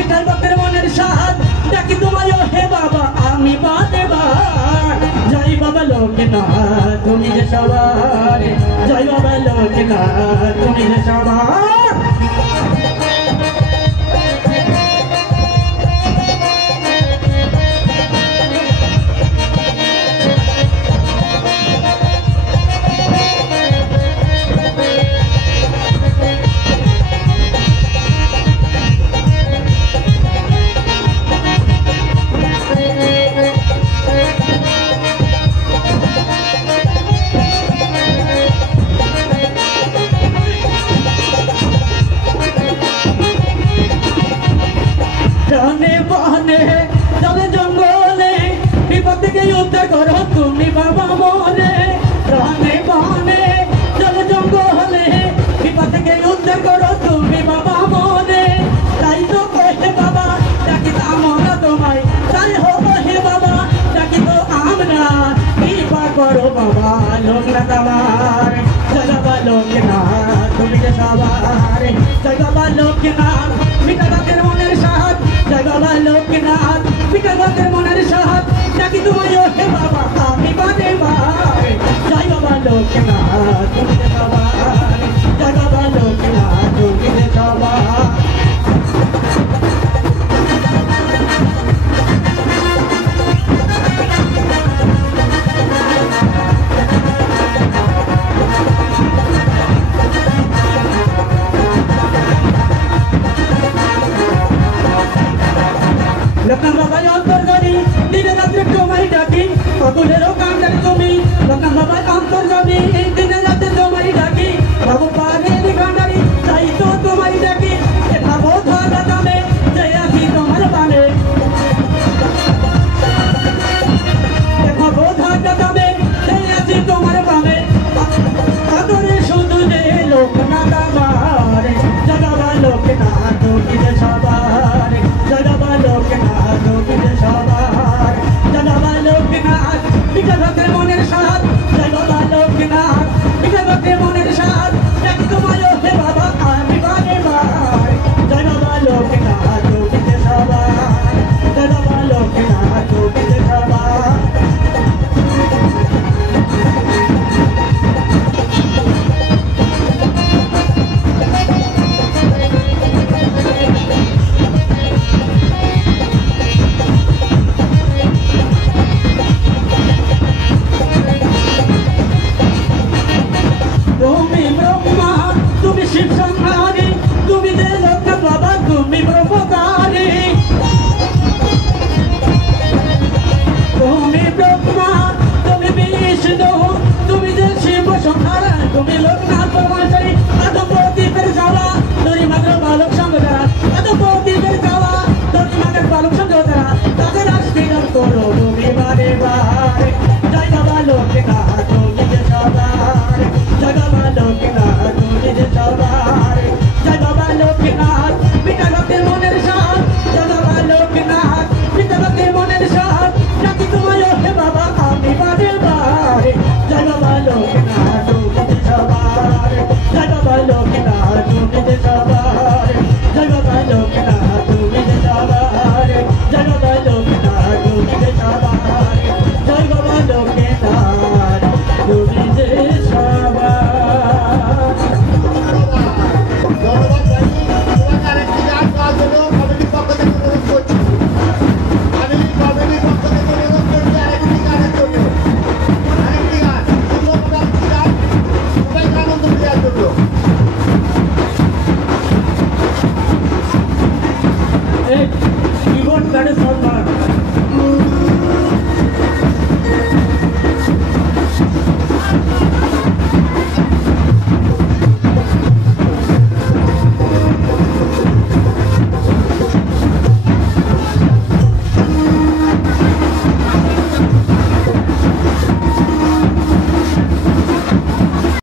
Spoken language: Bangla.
মিঠাই ভক্তের মনের স্বাদ ডাকি তোমায় হে বাবা আমি বাদে বার জয় বাবা লোকনাথ তুমি যে সবার জয় বাবা লোকনাথ তুমি যে সবার তুমি বাবা মনে রানে বানে জল জঙ্গলে বিপদ থেকে উদ্ধার করো তুমি বাবা মনে তাই তো হে বাবা ডাকি আমরা তোমায় তাই হো হে বাবা ডাকি তো আমরা কৃপা করো বাবা লোকনাথ আমার জয় বাবা লোকনাথ তুমি যে সবার জয় বাবা লোকনাথ মিঠা বাকের মনের সাহায্য জয় বাবা লোকনাথ মিঠা বাকের মনের সাহায্য ডাকি তোমায় হে বাবা আমি বাদে বার জয় বাবা লোকনাথ তুমি যে সবার জয় বাবা লোকনাথ তুমি যে সবার লোকনাথ বাবা অন্তর্গামী দিনে রাত্রে তোমায় ডাকি পাগলেরও কান্ডার তুমি লোকনাথ বাবা অন্তর্গামী দিনে রাত্রে তোমায় ডাকি বাবু পাগলের কান্ডারি তাই তো তোমায় ডাকি ভাবো ধরা দামে জয় আছি তোমার বানে ভাবো ধরা দামে জয় আছি তোমার বানে আদরে শুধু যে লোকনাথ আমার জগাবা লোকনাথ তুমি যে সবার জগাবা লোকনাথ তুমি যে সবার জগাবা লোকনাথ মিঠা ভক্তের মনের স্বাদ জয় বাবা লোকনাথ মিঠা ভক্তের মনের স্বাদ ডাকি তোমায় হে বাবা আমি বারে বার জয় বাবা লোকনাথ তুমি যে সবার জয় বাবা লোকনাথ তুমি যে সবার তুমি ব্রহ্মা তুমি শিব সংহারী তুমি যে লোকনাথ বাবা তুমি ব্রহ্মকারী তুমি ব্রহ্মা তুমি বিষ্ণু তুমি যে শিব সংহার তুমি লোকনাথ ব্রহ্মচারী আদম প্রদীপের জ্বালা তুমি মাত্র বালক সংহার আদম প্রদীপের